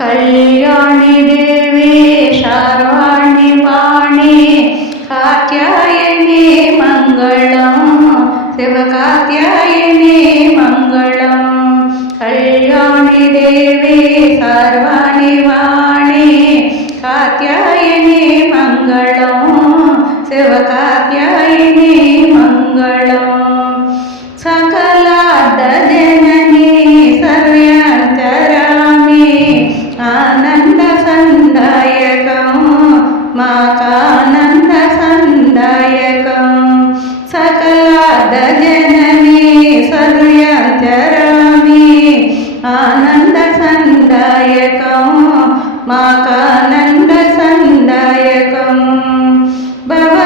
कल्याणि देवी शार्वाणि वाणी कात्यायनी मङ्गलम् शिवकात्यायनी मङ्गलम् कल्याणि देवी सर्वाणि वाणी कात्यायनी मङ्गलम् शिवकात्यायनी मङ्गलम् మాకానంద సందాయకం సకలాద జనని సర్వచరామి ఆనంద సందాయకం మాకానంద సందాయకం భవ